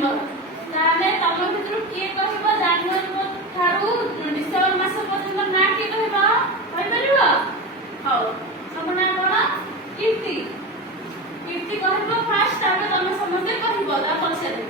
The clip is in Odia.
ନଭେମ୍ବର। ତାହେଲେ ତମ ଭିତରୁ କିଏ କହିବ ଜାନୁଆରୀ ଠାରୁ ଡିସେମ୍ବର ମାସ ପର୍ଯ୍ୟନ୍ତ ନା କିଏ କହିବ କହିପାରିବ? ହଉ ତମ ନାଁ କଣ? କୀର୍ତ୍ତି। କୀର୍ତ୍ତି କହିବ ଫାଷ୍ଟ, ତାପରେ ତମେ ସମସ୍ତେ କହିବ ତା ପଛରେ।